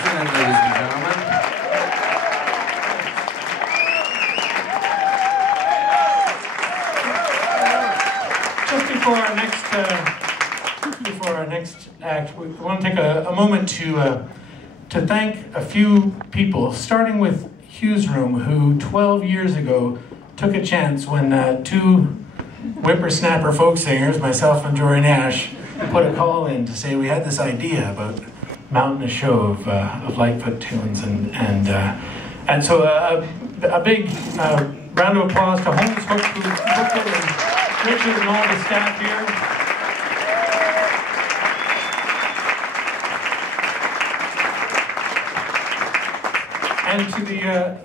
Finnan, ladies and gentlemen. Just before our next act, we want to take a moment to thank a few people, starting with Hugh's Room, who 12 years ago took a chance when two whippersnapper folk singers, myself and Jory Nash, put a call in to say we had this idea about mounting a show of Lightfoot tunes, and so a big round of applause to Holmes Hook, who booked it, and Richard and all the staff here. And to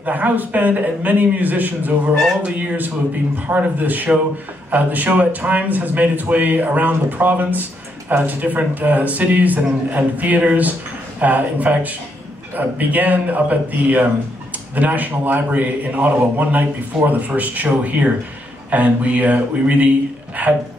the house band and many musicians over all the years who have been part of this show. The show at times has made its way around the province to different cities and theaters. In fact, began up at the National Library in Ottawa one night before the first show here. And we really had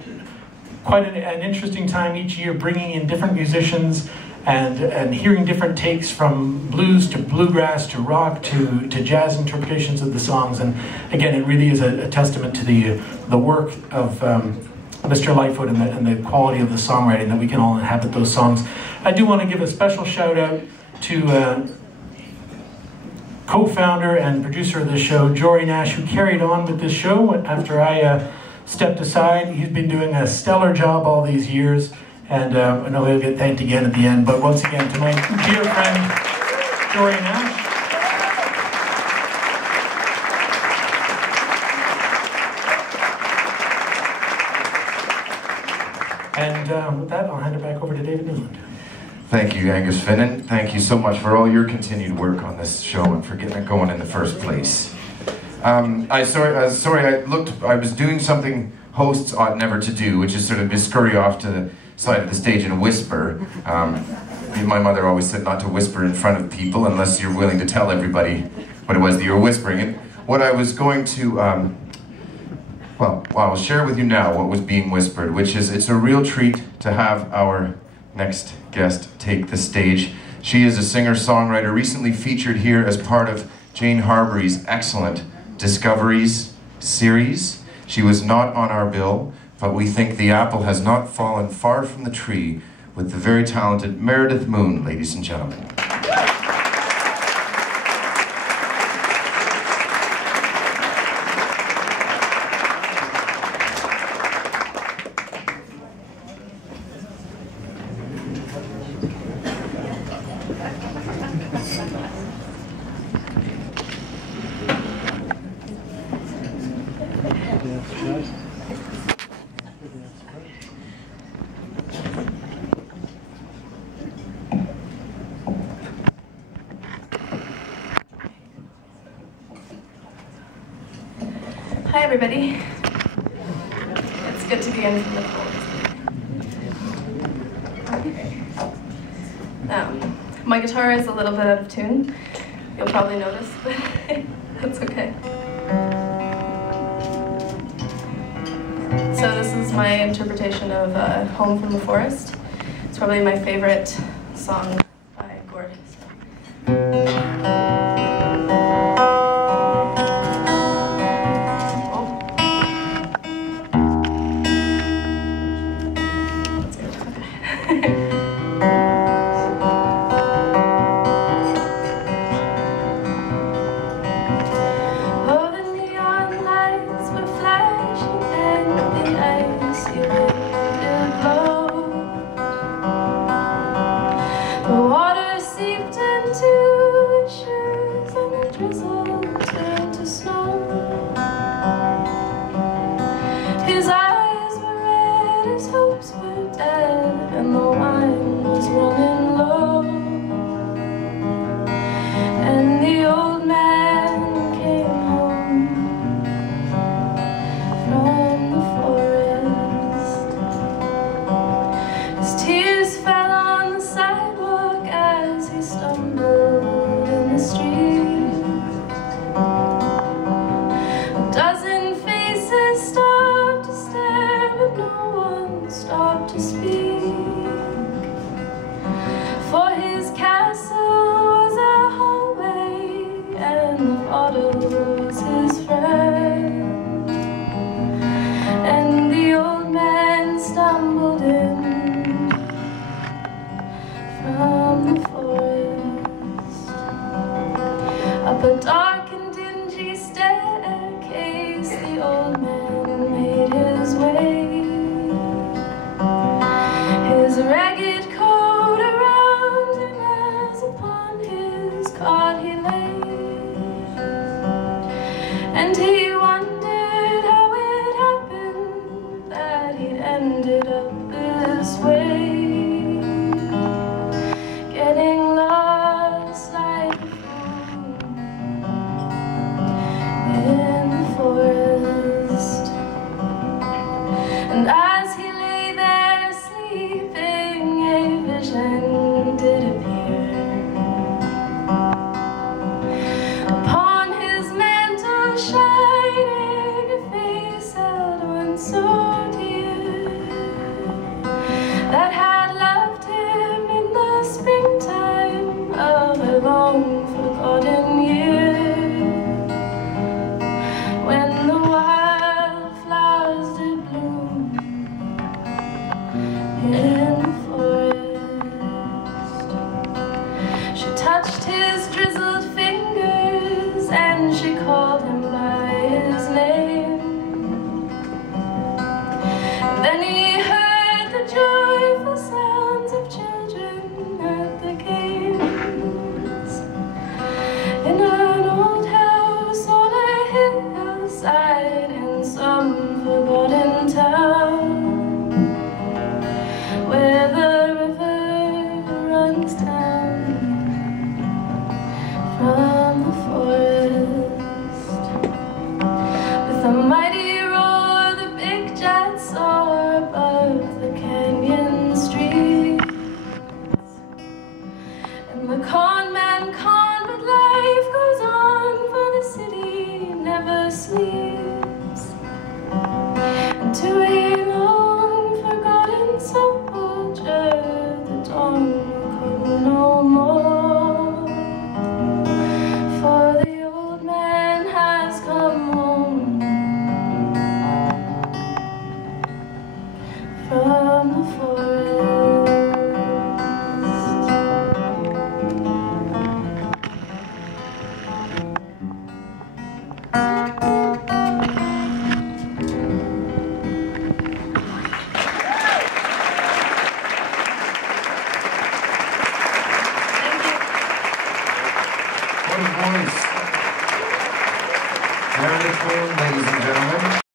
quite an interesting time each year, bringing in different musicians and hearing different takes, from blues to bluegrass to rock to jazz interpretations of the songs. And again, it really is a testament to the work of Mr. Lightfoot and the quality of the songwriting that we can all inhabit those songs. I do want to give a special shout out to co-founder and producer of this show, Jory Nash, who carried on with this show after I stepped aside. He's been doing a stellar job all these years, and I know he'll get thanked again at the end. But once again, to my dear friend, Jory Nash. And with that, I'll hand it back over to David Newland. Thank you, Angus Finnan. Thank you so much for all your continued work on this show and for getting it going in the first place. I was doing something hosts ought never to do, which is sort of just scurry off to the side of the stage and whisper. My mother always said not to whisper in front of people unless you're willing to tell everybody what it was that you were whispering. And what I was going to, I'll share with you now what was being whispered, which is it's a real treat to have our next guest take the stage. She is a singer-songwriter recently featured here as part of Jane Harbury's excellent Discoveries series. She was not on our bill, but we think the apple has not fallen far from the tree with the very talented Meredith Moon, ladies and gentlemen. Hi everybody. It's good to be in from the cold. My guitar is a little bit out of tune. You'll probably notice, but that's okay. So this is my interpretation of Home from the Forest. It's probably my favorite song by Gord. His tears fell on the sidewalk touched his drizzled fingers, and she called him by his name. Then he heard the joyful sounds of children at the games, in an old house on a hillside in some forgotten town, where the river runs down from the forest. With a mighty roar, the big jets soar above the canyon streets, and the con man con, but life goes on, for the city never sleeps. And to a long forgotten soldier, the dawn will come no more, for the old man has come home from the forest. What a voice. Meredith, ladies and gentlemen.